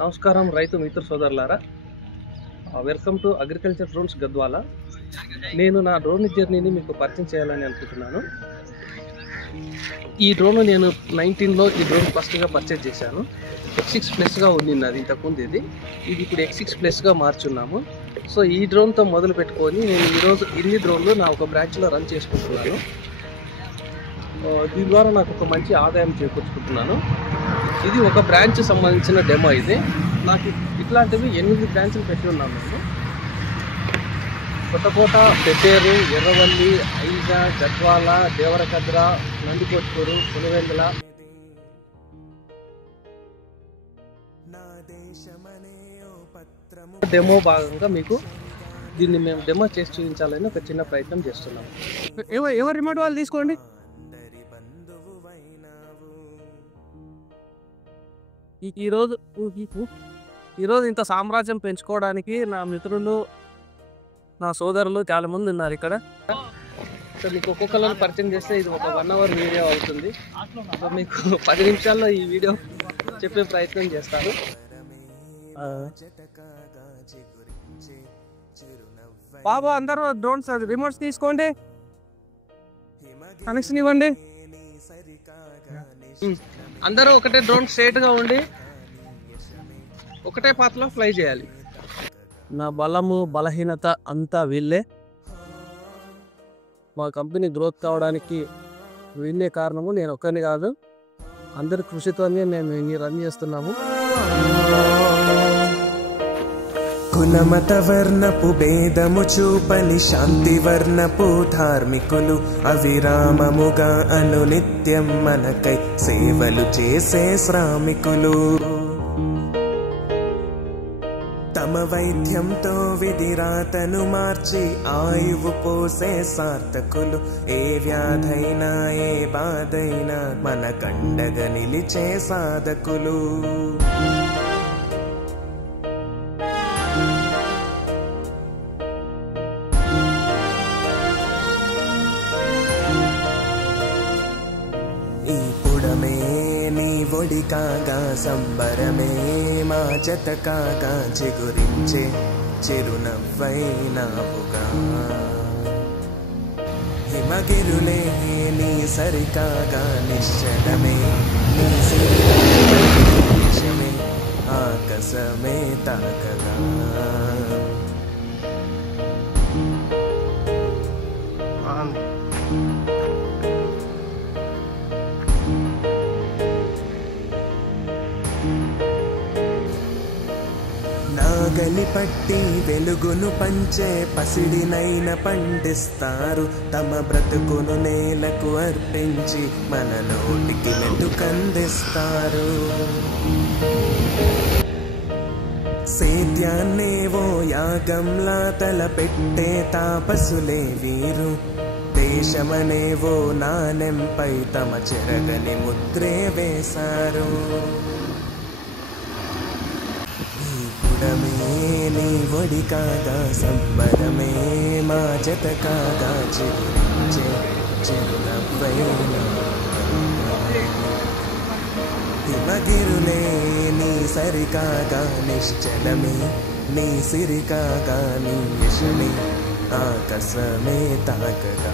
నమస్కారం రైతు మిత్ర సోదరులారా, welcome to agriculture drones Gadwal. నేను నా డ్రోన్ జర్నీని మీకు పరిచయం చేయాలని అనుకుంటున్నాను. ఈ డ్రోన్ నేను 19లో ఈ డ్రోన్ ఫస్ట్గా పర్చేజ్ చేశాను. X6+ ఉండింది అది ఇంతకుముందు. ఇది ఇప్పుడు X6+ మార్చున్నాము. సో ఈ డ్రోన్తో మొదలు పెట్టుకొని నేను ఈరోజు ఇన్ని డ్రోన్లు నా ఒక బ్రాంచ్లో రన్ చేసుకుంటున్నాను. దీని ద్వారా నాకు ఒక మంచి ఆదాయం చేకూర్చుకుంటున్నాను. ఇది ఒక బ్రాంచ్ సంబంధించిన డెమో. ఇది నాకు ఇట్లాంటివి 8 బ్రాంచ్లు పెట్టి ఉన్నాను నేను. కొత్తకోట, పెద్దేరు, ఎర్రవల్లి, ఐజా, గద్వాల, దేవరకద్ర, నందికొట్కూరు, పులివెందుల. డెమో భాగంగా మీకు దీన్ని మేము డెమో చేసి చూపించాలని ఒక చిన్న ప్రయత్నం చేస్తున్నాము. ఎవరు రిమోట్ వాళ్ళు తీసుకోండి. ఈరోజు ఇంత సామ్రాజ్యం పెంచుకోవడానికి నా మిత్రులు, నా సోదరులు చాలా మంది ఉన్నారు ఇక్కడ. సో మీకు ఒక్కొక్కరిని పరిచయం చేస్తే ఇది ఒక 1 అవర్ వీడియో అవుతుంది. సో మీకు 10 నిమిషాల్లో ఈ వీడియో చెప్పే ప్రయత్నం చేస్తాను. బాబు అందరూ డ్రోన్స్ రిమోట్స్ తీసుకోండి, కనెక్షన్ ఇవ్వండి. అందరూ ఒకటే డ్రోన్ స్ట్రైట్గా ఉండి ఒకటే పాత్రలో ఫ్లై చేయాలి. నా బలము బలహీనత అంతా వీళ్ళే. మా కంపెనీ గ్రోత్ కావడానికి వీళ్ళే కారణము, నేను ఒక్కరిని కాదు. అందరి కృషితోనే మేము ఇన్ని రన్ చేస్తున్నాము. కులమత వర్ణపు భేదము చూపని శాంతి వర్ణపు ధార్మికులు అవిరామముగా అనునిత్యం మనకై సేవలు చేసే శ్రామికులు. తమ వైద్యంతో విధిరాతను మార్చి ఆయువు పోసే సార్థకులు. ఏ వ్యాధైనా ఏ బాధైనా మన కండగా నిలిచే సాధకులు. ఈ పుడమే నీ ఒడి కాగా సంబరమే మా జత కాగా చిగురించే చిరునవ్వైనావుగా. హిమగిరులే నీ సరికాగా నిశ్చలమే నీ సిరిమే ఆకాశమే తాకగా. నాగలి పట్టి వెలుగును పంచే పసిడినైన పండిస్తారు. తమ బ్రతుకును నేలకు అర్పించి మన నోటికి మెతుకందిస్తారు. సేద్యాన్నేవో యాగంలా తలపెట్టే తాపసులే వీరు. దేశమనేవో నాణెంపై తమ చెరగని ముద్రే వేశారు. నీ ఒడి కాగా సంబరమే మా జత కాగా చిరురించే చిరునవ్వైనా. హిమగిరులే నీ సరికాగా నిశ్చలమే నీ సిరికాగా నీ యశమే ఆకాశమే తాకగా.